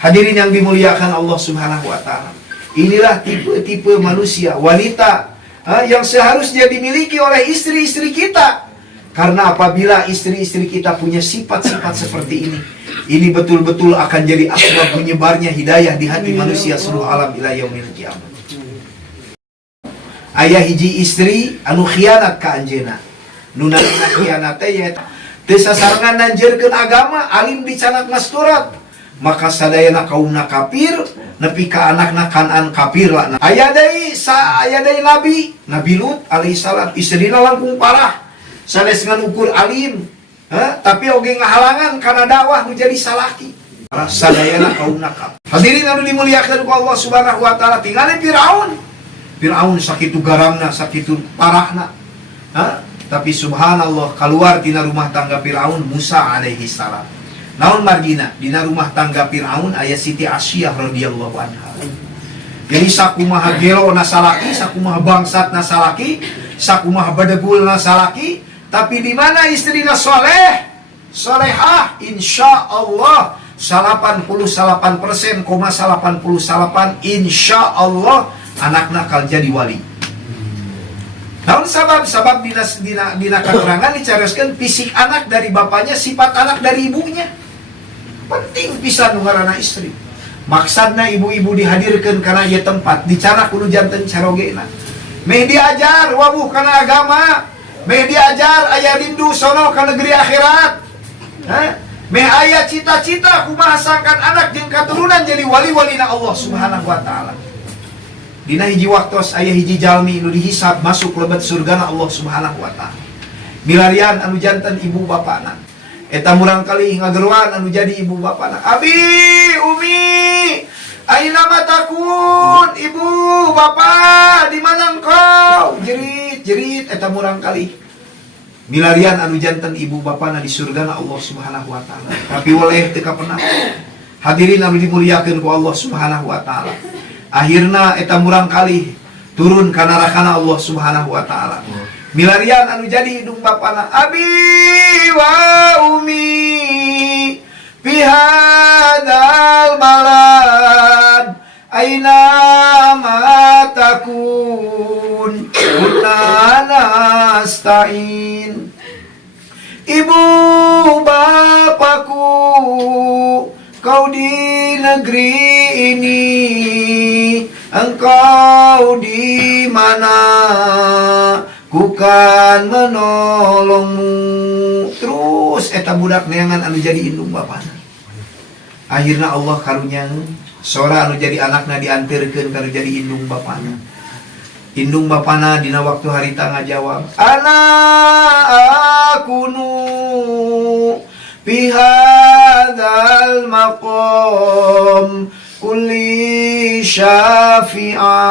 Hadirin yang dimuliakan Allah Subhanahu wa Ta'ala, inilah tipe-tipe manusia, wanita yang seharusnya dimiliki oleh istri-istri kita. Karena apabila istri-istri kita punya sifat-sifat seperti ini betul-betul akan jadi asbab menyebarnya hidayah di hati manusia seluruh alam ila yaumil qiyamah. Ayah hiji istri anu khianat ka anjeunna. Nu namina khianat teh nya teu sasarangan nanjeurkeun agama, alim dicanak masturat, maka sadayana kaumna kafir, nepi ka anakna Kan'an kafir lah. Aya deui Nabi Lut alaihissalam, istrina langkung parah, sanes ngan ukur alim, tapi oge ngahalangan karena dakwah menjadi salaki. Sadayana kaumna kafir. Hadirin anu dimuliakeun ku Allah Subhanahu wa Ta'ala, tinggalin Firaun sakitu garamna, sakitu parahna. Tapi subhanallah, keluar dina rumah tangga Firaun Musa alaihi salam. Naon margina dina rumah tangga Firaun aya Siti Asyiyah radhiyallahu anha. Jadi sakumaha gelo na salaki, sakumaha bangsat na salaki, sakumaha badegul na salaki, tapi di mana istrina soleh, solehah, insyaallah 88,88% insyaallah anakna kal jadi wali. Namun sabab dina keterangan dicaroskeun fisik anak dari bapaknya, sifat anak dari ibunya. Penting pisan nu ngaranna istri. Maksudna ibu-ibu dihadirkan karena ieu tempat dicanak kudu janten carogena. Meh diajar wabuh kana agama, meh diajar aya rindu sono ka negeri akhirat. Meh aya cita-cita kumaha sangkan anak jeung katurunan jadi wali-walina Allah Subhanahu wa Ta'ala. Dina hiji waktos aya hiji jalmi nu dihisab masuk lebet surgana Allah Subhanahu wa Ta'ala. Milarian anu janten ibu bapana. Eta murang kali ngageruan anu jadi ibu bapana. Abi, Umi, aina matakun? Ibu, bapak, di mana engkau? Jerit eta murang kali. Milarian anu janten ibu bapana di surgana Allah Subhanahu wa Ta'ala. Tapi waleh teu kapena. Hadirin anu dimuliakeun ku Allah Subhanahu wa Ta'ala. Akhirna eta murang kali turun ka narakana Allah Subhanahu wa Ta'ala. Milarian anu jadi hidung bapana, Abi wa Umi fi hadzal balad aina ma takun kunna nasta'in. Ibu bapakku, kau di negeri ini, engkau di mana? Ku kan menolongmu. Terus eta budak neangan anu jadi indung bapana. Akhirna Allah karunya sora anu jadi anakna diantirkeun kana jadi indung bapana. Indung bapana dina waktu harita ngajawab, ana akunu fi hadzal maqam kulli syafi'an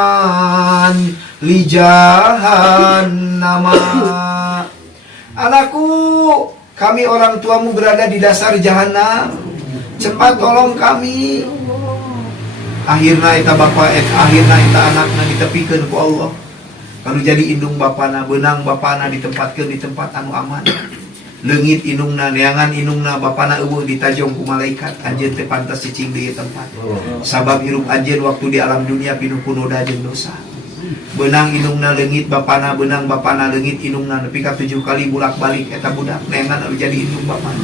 li jahannama. Anakku, kami orang tuamu berada di dasar jahanam, cepat tolong kami. Akhirna eta anakna ditepikeun ku Allah. Kalau jadi indung bapana, benang bapana ditempatkeun di tempat anu aman. Leungit indungna, neangan indungna, bapana eueuh ditajong ku malaikat. Anjeun teu pantes cicing di tempat. Sabab hirup anjeun waktu di alam dunia pinuh ku noda jeung dosa. Benang indungna leungit bapana, benang bapana leungit indungna, nepi ka 7 kali bulak-balik eta budak neangan anu jadi indung bapana.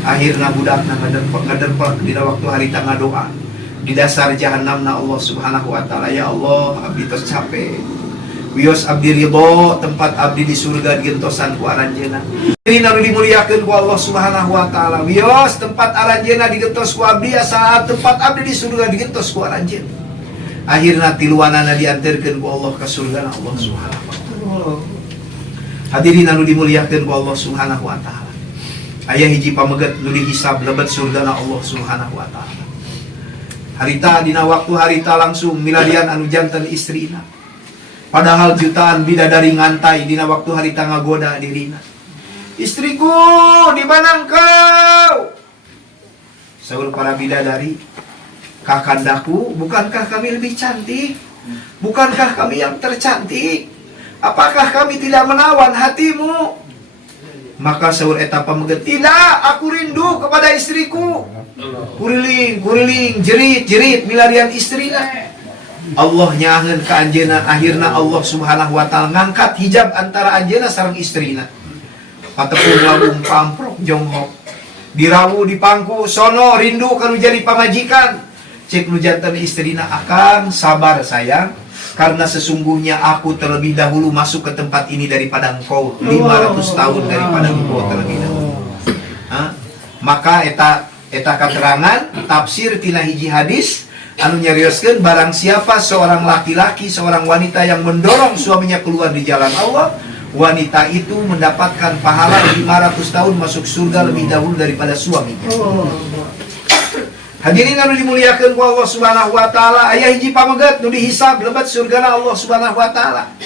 Akhirna budakna ngaderpek dina waktu harita ngadoa di dasar jahannamna Allah Subhanahu wa Ta'ala. Ya Allah, abdi tos capek. Wios abdi ridho, tempat abdi di surga digentosan ku aranjeunna. Ini anu dimuliakeun ku Allah Subhanahu wa Ta'ala. Wios tempat aranjeunna digentos ku abdi, saat tempat abdi di surga digentos ku aranjeun. Akhirna tiluanana diantarkeun ku Allah ka surga Allah Subhanahu wa Ta'ala. Hadirin anu dimuliakeun ku Allah Subhanahu wa Ta'ala. Aya hiji pameget nu dihisab lebet surgana Allah Subhanahu wa Ta'ala. Harita dina waktu harita langsung miladian anu janten istrina. Padahal jutaan bidadari ngantai dina waktu harita ngagoda dirina. Istriku, di mana engkau? Saur para bidadari, kakandaku, bukankah kami lebih cantik? Bukankah kami yang tercantik? Apakah kami tidak menawan hatimu? Maka saur eta pameget, tidak, aku rindu kepada istriku. kuriling jerit milarian istrina. Allah nyaheun ka anjeunna, akhirna Allah Subhanahu wa taala ngangkat hijab antara anjeunna sareng istrina. Patepung labung pamprok jonghok dirawu dipangku sono rindu kanu jadi pamajikan. Cek nu janten istrina, akang sabar sayang, karena sesungguhnya aku terlebih dahulu masuk ke tempat ini daripada engkau, 500 tahun daripada engkau terlebih dahulu. Maka eta keterangan tafsir tina hiji hadis anu nyarioskeun barang siapa seorang laki-laki, seorang wanita yang mendorong suaminya keluar di jalan Allah, wanita itu mendapatkan pahala 500 tahun masuk surga lebih dahulu daripada suaminya. Hadirin anu dimuliakeun ku Allah Subhanahu wa taala, aya hiji pameget nu dihisab lebat surgana Allah Subhanahu wa taala.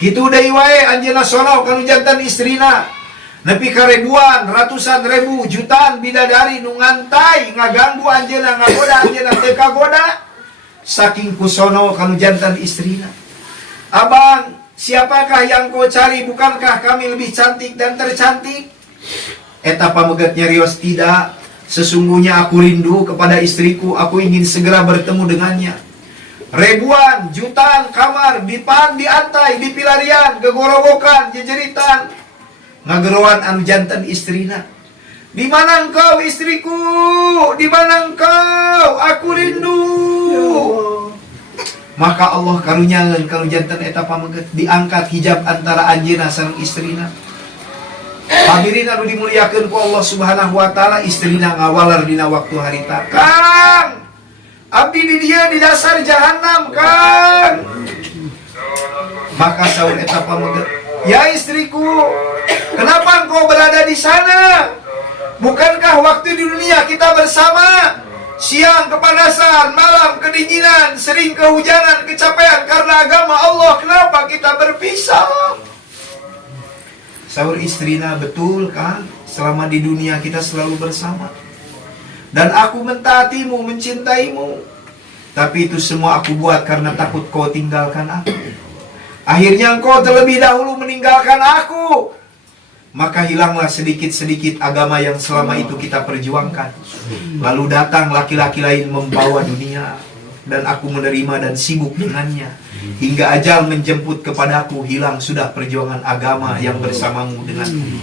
Kitu deui wae anjeunna sono kanu janten istrina. Nepi ka ribuan, ratusan ribu, jutaan bidadari nu ngantai ngaganggu anjeunna, ngagoda anjeunna teu kagoda. Saking kusono kanu janten istrina. Abang, siapakah yang kau cari? Bukankah kami lebih cantik dan tercantik? Eta pameget nyarios tidak. Sesungguhnya aku rindu kepada istriku, aku ingin segera bertemu dengannya. Ribuan, jutaan kamar, diantai, dipilarian, gegorowokan, jejeritan. Ngagerowan anu janten istrina. Di mana engkau istriku? Di mana engkau? Aku rindu. Maka Allah karunyaeun kanu janten eta pameget, diangkat hijab antara anjeunna sareng istrina. Hadirin anu dimuliakeun ku Allah Subhanahu wa taala, istrina ngawalar dina waktu harita. Kang, abdi di dia di dasar jahanam, Kang. Maka saur eta pameget, ya istriku, kenapa engkau berada di sana? Bukankah waktu di dunia kita bersama? Siang kepanasan, malam kedinginan, sering kehujanan, kecapean karena agama Allah. Kenapa kita berpisah? Saur istrina, betul kan? Selama di dunia kita selalu bersama. Dan aku mentaatimu, mencintaimu. Tapi itu semua aku buat karena takut kau tinggalkan aku. Akhirnya engkau terlebih dahulu meninggalkan aku. Maka hilanglah sedikit-sedikit agama yang selama itu kita perjuangkan. Lalu datang laki-laki lain membawa dunia, dan aku menerima dan sibuk dengannya. Hingga ajal menjemput kepadaku, hilang sudah perjuangan agama yang bersamamu denganku.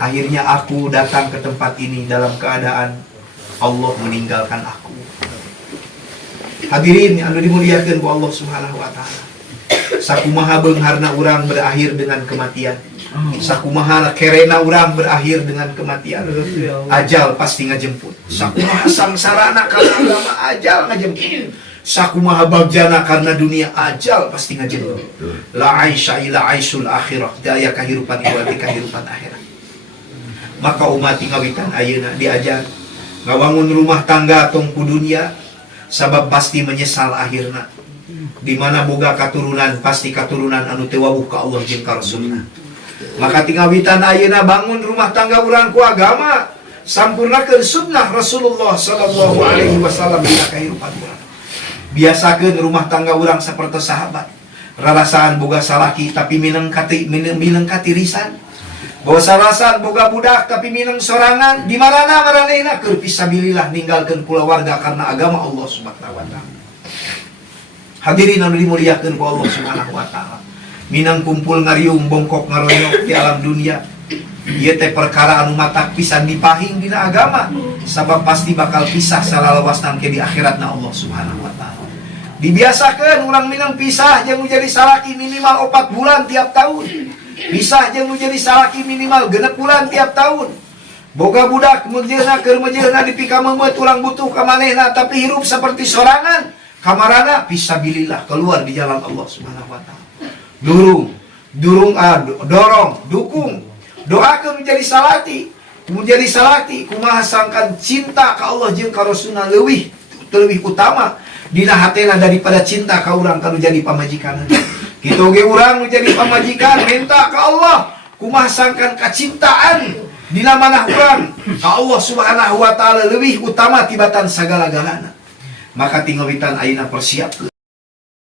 Akhirnya aku datang ke tempat ini dalam keadaan Allah meninggalkan aku. Hadirin anu dimuliakeun ku Allah Subhanahu wa taala. Sakumaha beungharna urang berakhir dengan kematian. Sakumaha kerena urang berakhir dengan kematian. Ajal pasti ngajemput. Sakumaha sangsarana karena agama, ajal ngajemput. Sakumaha bagjana karena dunia, ajal pasti ngajemput. La aisha ila aisul akhirah, daya kehidupan iwati kehidupan akhirat. Maka umat ngawitan ayeuna diajar ngawangun rumah tangga tongku dunia, sabab pasti menyesal akhirna. Di mana boga katurunan, pasti katurunan anu teu wawuh ka Allah jeung ka Rasulna. Maka tingawitan ayeuna bangun rumah tangga urang ku agama, sampurnakeun sunnah Rasulullah sallallahu alaihi wasallam dina kahirupan urang. Biasakeun rumah tangga urang saperti sahabat. Rarasaan boga salaki tapi mineng katirisan. Boga sarasaan boga budak tapi mineng sorangan. Di marana maranehna keur fisabilillah ninggalkeun kulawarga karena agama Allah Subhanahu wa taala. Hadirin anu dimuliakeun ku Allah Subhanahu wa taala. Minang kumpul ngariung bongkok ngaroyok di alam dunia. Ieu teh perkara anu matak pisan dipahing dina agama, sabab pasti bakal pisah salalawasna ke di akhiratna Allah Subhanahu wa taala. Dibiasakeun urang minang pisah jeung jadi salaki minimal 4 bulan tiap tahun. Pisah jeung jadi salaki minimal 6 bulan tiap tahun. Boga budak mejeuna keur mejeuna dipika memet urang butuh ka manehna tapi hirup seperti sorangan. Kamarana fisabilillah keluar di jalan Allah Subhanahu wa taala. Dorong, dukung. Doakeun menjadi salati, kumaha sangkan cinta ka Allah jeung ka Rasulna leuwih utama dina hatena daripada cinta ka urang kanu jadi pamajikan. Kitu ge urang nu jadi pamajikan minta ka Allah, kumaha sangkan kacintaan dina manah urang ka Allah Subhanahu wa taala leuwih utama tibatan sagala-galana. Maka tinggawitan ayeuna persiapkeun